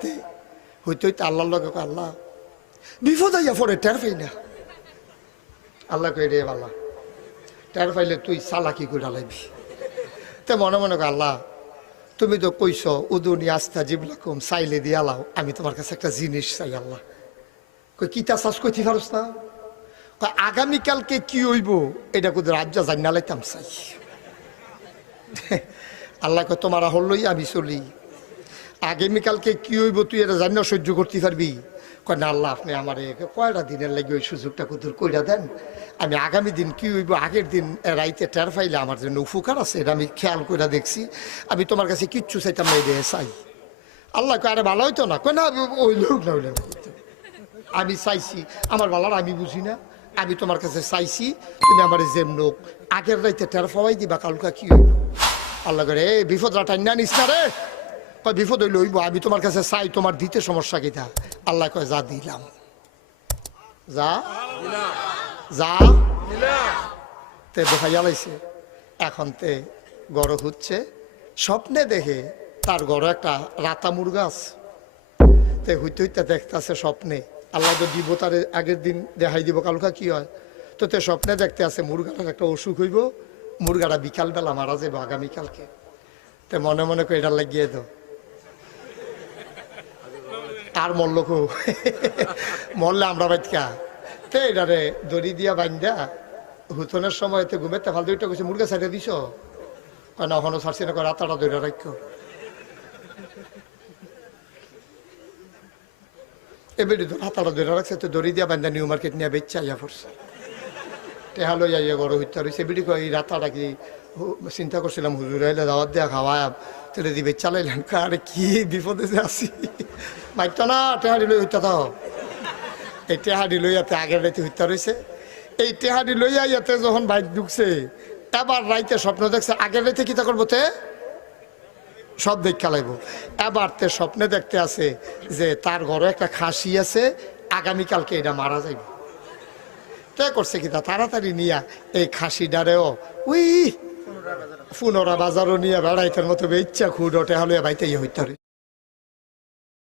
রাইতে হইতে হইতে আল্লাহর লগে কয়, আল্লাহ বিপদ আইয়া পড়ে টের পাই না। আল্লাহ কই রে আল্লাহ টের পাইলে তুই চালাকি করে লাইবি। তে মনে মনে কয়, আল্লাহ তুমি তো কইস উদুনি আস্তা জিবলাকুম চাইলে দিয়া লাও, আমি তোমার কাছে একটা জিনিস চাই। আল্লাহ কই কিতা চাষ কইতে পারস না? কয় আগামীকালকে কি হইব এটা কোথাও রাজ্য জান্না লাইতাম চাই। আল্লাহ কয় তোমার হলই আমি চলি, আগামীকালকে কি হইব তুই এটা জান্না সহ্য করতে পারবি? কয় না আল্লাহ আপনি আমার কয়টা দিনের লাগে ওই সুযোগটা কোথাও কইরা দেন, আমি আগামী দিন কি হইব আগের দিন রাইতে টের পাইলে আমার জন্য উপকার আছে, এটা আমি খেয়াল করে দেখছি, আমি তোমার কাছে কিচ্ছু চাইতাম না, এটা চাই। আল্লাহ কয় আরে ভালো হইতো না? কয় না ওই লোক না হইলে আমি চাইছি আমার ভালো, আমি বুঝি না, আমি তোমার কাছে চাইছি তুমি আমার যে লোক আগের রাইতে টের পাওয়াই দিবা কালকা কি হইব। আল্লাহ করে এ বিপদ রাটাই না নিস না রে। কয় বিপদ হইলে হইব, আমি তোমার কাছে চাই, তোমার দিতে সমস্যা কিটা? আল্লাহ কয় যা দিলাম, যা যা তে দেখাইয়া লাইছে। এখন তে গড় হচ্ছে স্বপ্নে দেখে তার গড় একটা রাতা মুরগা আছে, তে হইতে হইতে দেখতেছে স্বপ্নে, আল্লাহ তো দিব তার আগের দিন দেখাই দিব কালকা কি হয়। তো তে স্বপ্নে দেখতে আছে মুরগাটার একটা অসুখ হইব, মুরগাটা বিকালবেলা মারা যাবে আগামীকালকে। তে মনে মনে করে এটা লাগিয়ে দাও, আর মরল কো মরলে আমরা বাইকা তে এটারে দড়ি দিয়া বান্ধা হুতনের সময় তো ঘুমেতে ফালতু একটা কইছে মুরগা ছাড়িয়ে দিছ? না ওখানে ছাড়ছি না, রাতাটা দৌড়া রাখো। এবারে তো রাতাটা দৌড়া রাখছে, তো দড়ি দিয়া বান্ধা নিউ মার্কেট নিয়ে বেচা ইয়া পড়ছে, টেহালো যাইয়া গড় হইতে রয়েছে। এবারে কই এই রাতাটা কি চিন্তা করছিলাম হুজুর আইলে দাওয়াত দেওয়া খাওয়ায় তুলে দিবে চালাইলেন, আরে কি বিপদে যে আসি মাইতো না, টেহারি লই হইতে দাও। এই টেহারি লইয়াতে আগের রাইতে হইতে রয়েছে, এই টেহারি লইয়া ইয়াতে যখন বাইক ঢুকছে এবার রাইতে স্বপ্ন দেখছে, আগের রাইতে কিতা করবো তে সব দেখ খেলাইব। এবার তে স্বপ্নে দেখতে আছে যে তার ঘরে একটা খাসি আছে, আগামীকালকে এটা মারা যাইব। তে করছে কিতা তাড়াতাড়ি নিয়া এই খাসিটারেও উই পুনরা বাজারও নিয়ে বেড়াইতের মতো ইচ্ছা খুঁড় ওঠে হলে বাইতে ইয়ে হইতে